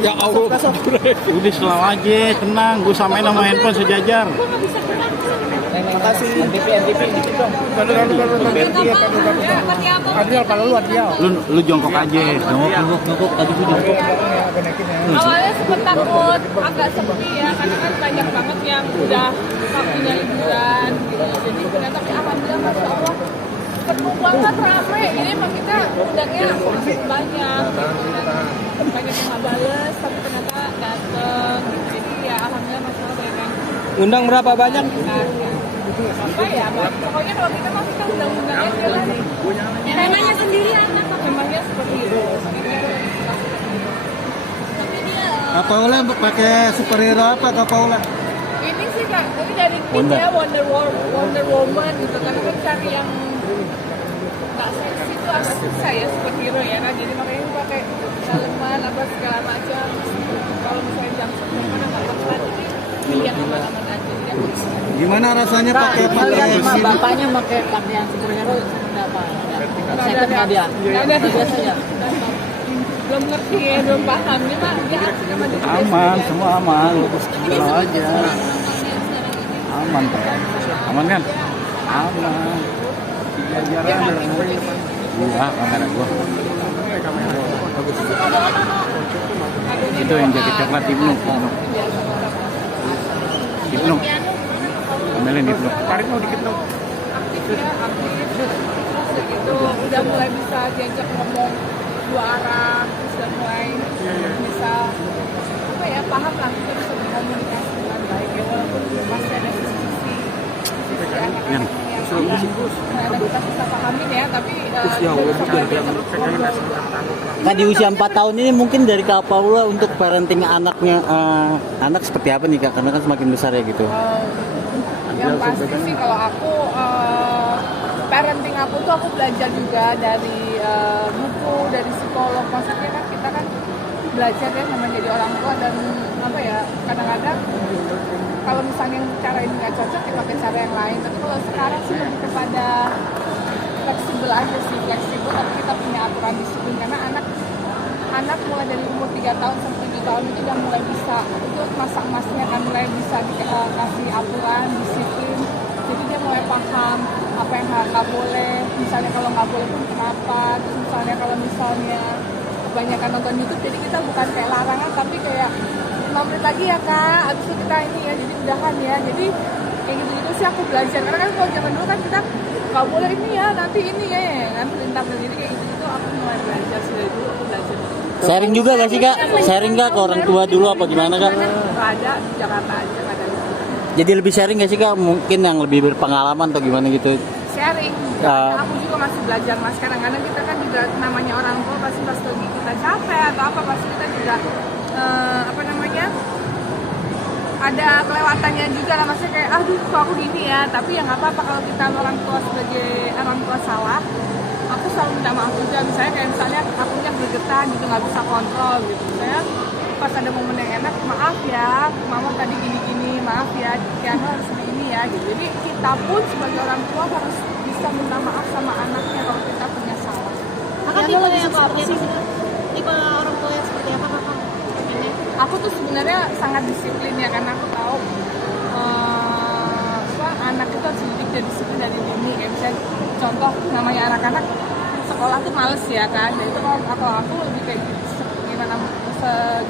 Ya Allah. Udah selalu aja, tenang. Gue samain sama handphone sejajar. Makasih. NTP dikit dong. Kado. Adrial kalau lu Adrial. Lu jongkok aja. Jongkok. Tadi gue jongkok. Awalnya sempet takut agak sepi ya, karena kan banyak banget yang udah waktunya liburan gitu. Jadi ternyata alhamdulillah masya Allah penuh banget, rame. Ini emang kita undangnya masih banyak gitu, dan banyak yang nggak bales tapi ternyata dateng gitu. Jadi ya alhamdulillah masya Allah banyak yang Undang berapa banyak? apa ya, pokoknya kalau kita mah kita undang-undangnya jelas. Temanya sendiri anak, temanya seperti itu. Kak Paula pakai superhero apa Kak Paula? Ini sih Kak, ini dari Pink ya, Wonder Woman gitu. Karena kan cari yang nggak seksi itu agak susah ya superhero ya kan. Jadi makanya ini pakai daleman apa segala macam. Kalau misalnya jam mana nggak tepat, jadi pilih yang aman-aman aja. Jadi aku Gimana rasanya pakai Bapaknya pakai pakaian superhero apa? Second nggak dia? ada Biasanya. belum ngerti ya, belum paham. Ini mah dia artinya mah jadi Aman, biasa. semua aman. Lu selalu aja. Aman kan? Aman kan? Aman. Sejajaran. Iya, kamera gua. Itu yang jaket coklat Ibnu. Amelin Ibnu. Tarik mau dikit dong. Aktif ya, aktif. Terus gitu udah mulai bisa diajak ngomong dua arah, sudah mulai bisa apa ya, paham lah, kita bisa berkomunikasi dengan baik ya, walaupun masih ada sisi anak-anak yang ada kita bisa pahamin ya, tapi kita bisa belajar ngobrol. Nah di usia 4 tahun ini mungkin dari Kak Paula untuk parenting anaknya anak seperti apa nih Kak? Karena kan semakin besar ya gitu. Yang pasti sih kalau aku parenting aku tuh aku belajar juga dari buku, dari psikolog. Maksudnya kan kita kan belajar ya sama jadi orang tua, dan apa ya, kadang-kadang kalau misalnya yang cara ini nggak cocok ya pakai cara yang lain. Tapi kalau sekarang sih lebih kepada fleksibel aja sih, fleksibel tapi kita punya aturan disiplin, karena anak mulai dari umur 3 tahun sampai 7 tahun itu udah mulai bisa, itu masa emasnya kan, mulai bisa dikasih aturan, disiplin. Jadi dia mulai paham apa yang nggak boleh, misalnya kalau nggak boleh pun kenapa. Terus misalnya kalau misalnya kebanyakan nonton YouTube, jadi kita bukan kayak larangan, tapi kayak 5 menit lagi ya Kak, abis itu kita ini ya, jadi udahan ya. Jadi kayak gitu-gitu sih aku belajar, karena kan kalau zaman dulu kan kita nggak boleh ini ya, nanti ini ya, kan perintah sendiri kayak gitu. Aku mulai belajar sih dari dulu, aku belajar. Sharing juga gak sih Kak? Sharing Kak ke orang tua dulu apa gimana Kak? Nggak ada, di Jakarta aja kadang. Jadi lebih sharing gak sih Kak? Mungkin yang lebih berpengalaman atau gimana gitu? Sharing. Aku juga masih belajar mas. Kadang-kadang kita kan juga namanya orang tua, pasti pas lagi kita capek atau apa, pasti kita juga apa namanya, ada kelewatannya juga lah, maksudnya kayak aduh kok aku gini ya. Tapi ya nggak apa-apa, kalau kita orang tua sebagai orang tua salah, aku selalu minta maaf juga. Misalnya akunya bergetar gitu, nggak bisa kontrol gitu. Saya pas ada momen yang enak, maaf ya mama tadi gini-gini, maaf ya Kiano harus begini ya gitu. Jadi kita pun sebagai orang tua harus bisa minta maaf sama anaknya kalau kita punya salah. Kakak tipe yang seperti apa sih? Tipe orang tua yang seperti apa kakak? Aku tuh sebenarnya sangat disiplin ya, karena aku tahu anak itu harus dididik dari disiplin dari dini. Kayak misalnya contoh, namanya anak-anak sekolah tuh males ya kan. Dan itu kalau aku lebih kayak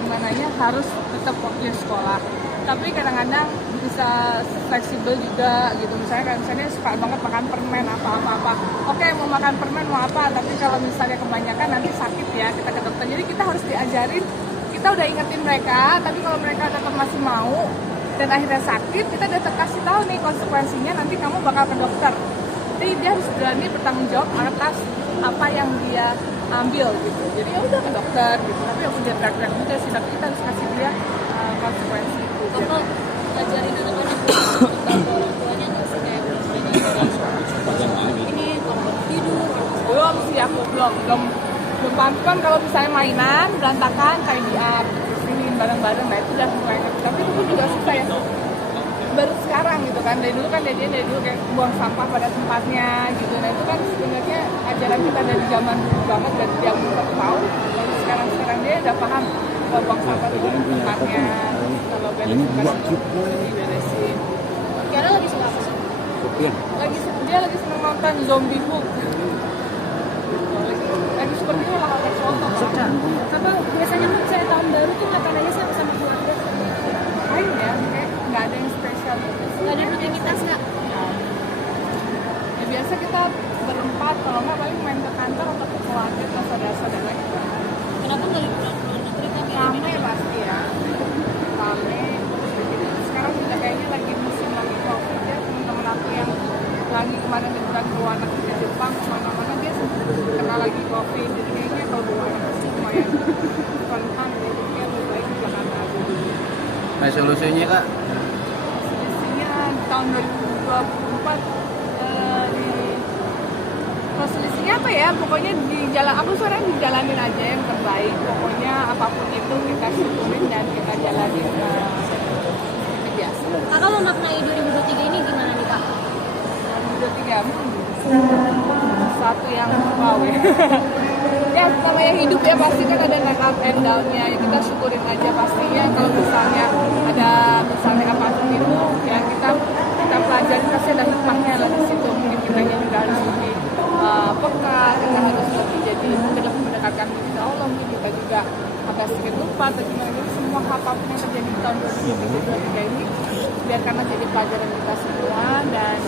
gimananya harus tetap waktunya sekolah. Tapi kadang-kadang bisa fleksibel juga gitu. Misalnya suka banget makan permen apa-apa. Oke, mau makan permen mau apa, tapi kalau misalnya kebanyakan nanti sakit ya, kita ke dokter. Jadi kita harus diajarin, kita udah ingetin mereka, tapi kalau mereka tetap masih mau dan akhirnya sakit, kita udah kasih tahu nih konsekuensinya, nanti kamu bakal ke dokter. Jadi dia harus berani bertanggung jawab atas apa yang dia ambil gitu. Jadi ya udah ke dokter gitu. Tapi aku dia track juga sih, tapi kita harus kasih dia konsekuensi itu. Kakak ajarin anak-anak untuk orang tuanya nggak sih, kayak misalnya ini kalau tidur Belum sih, aku belum paham. Kan kalau misalnya mainan berantakan kayak sini bareng-bareng, nah itu udah mulai. Tapi aku juga suka ya, baru sekarang gitu kan. Dari dulu kayak buang sampah pada tempatnya gitu. Nah itu kan sebenarnya ajaran kita dari zaman dulu banget, dari dia umur 1 tahun. Lalu sekarang dia udah paham buang sampah tuh tempatnya, kalau beresin diberesin. Kiara lagi suka apa sih? Dia lagi seneng nonton Zombie Hook. Lagi seperti itu lah kayak foto. Apa biasanya kan saya tahun baru tuh ngapain aja sih sama keluarga? Lain ya, kayak nggak ada yang spesial gitu. Nggak ada rutinitas nggak? Ya biasa kita berempat, kalau nggak paling main ke kantor atau ke keluarga atau saudara-saudara kita. Kenapa nggak liburan ke luar negeri kan? Rame pasti ya, rame. Sekarang juga kayaknya lagi musim lagi covid ya, teman-teman aku yang lagi kemarin liburan ke luar negeri ke Jepang kemana-mana dia kena lagi covid, jadi kayaknya kalau ke luar negeri sih lumayan rentan ya, jadi kayak lebih baik di Jakarta aja. Nah solusinya kak, Selisihnya tahun 2024 selisihnya apa ya, pokoknya di jalan aku sekarang dijalanin aja yang terbaik, pokoknya apapun itu kita syukurin dan kita jalanin seperti biasa. Kakak mau maknai 2023 ini gimana nih kak? 2023 satu yang wow ya. Ya namanya hidup ya pasti kan ada up and down-nya, ya kita syukurin aja pastinya. Kalau misalnya ada apapun itu ya kita pelajari, pasti ada hikmahnya lah di situ. Mungkin kita juga harus lebih peka, kita harus lebih jadi lebih mendekatkan diri ke Allah, mungkin kita juga agak sedikit lupa atau gimana gitu. Semua apapun yang terjadi di tahun 2023 ini biarkanlah jadi pelajaran kita semua, dan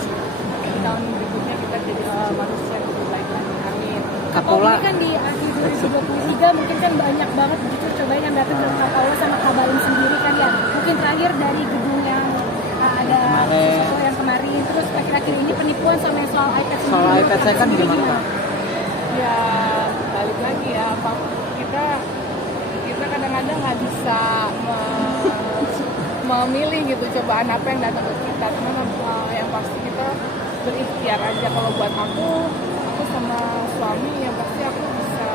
di tahun berikutnya kita jadi manusia yang lebih baik lagi. Amin. Kapolri kan di akhir 2023 mungkin kan banyak banget begitu cobain yang datang ke Kapolri sama kabarin sendiri kan ya. Mungkin terakhir dari gedung yang ada sesuatu yang kemarin, terus akhir-akhir ini penipuan sama yang soal iPad sendiri. Soal iPad saya kan gimana Kak? Ya balik lagi ya, apapun kita kadang-kadang nggak bisa memilih gitu cobaan apa yang datang ke kita, cuman yang pasti kita berikhtiar aja. Kalau buat aku sama suami ya pasti aku bisa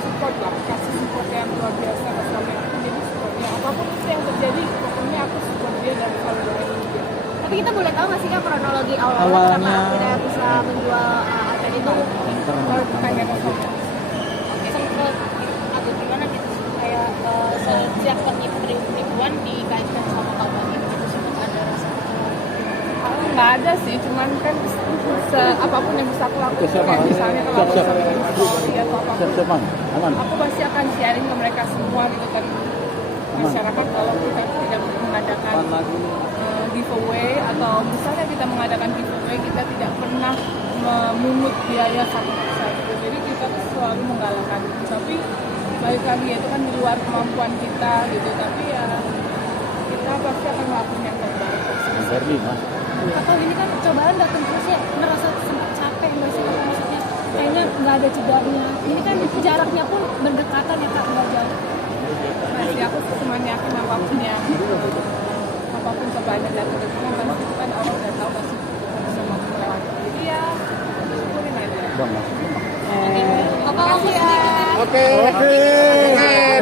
support lah, kasih support yang luar biasa ke suami aku, jadi supportnya apapun itu yang terjadi, pokoknya aku support dia dan selalu doain dia. Tapi kita boleh tahu nggak sih kak kronologi awalnya Awalnya. kenapa tidak bisa menjual iPad itu? Kalau bukannya ke suami. Oke, sempat atau gimana gitu kayak sejak penipuan dikaitkan sama kabar itu sempat ada rasa Nggak ada sih, cuman kan apapun yang bisa aku lakukan, kayak misalnya kalau aku sama istri atau apapun, aku pasti akan sharing ke mereka semua gitu kan, masyarakat. Kalau kita tidak mengadakan giveaway atau misalnya kita mengadakan giveaway, kita tidak pernah memungut biaya satu persatu, jadi kita selalu menggalakkan itu. Tapi balik lagi itu kan di luar kemampuan kita gitu, tapi ya kita pasti akan melakukan yang terbaik. atau ini kan cobaan datang terus ya, merasa sempat capek nggak sih kak, maksudnya kayaknya nggak ada jedanya. Ini kan jaraknya pun berdekatan ya kak, nggak jauh. Masih aku cuma yakin apapun cobaan yang datang ke kita, pasti itu kan Allah udah tahu pasti bisa mampu melewati. Jadi ya syukurin aja. Kakak aku sedikit. oke.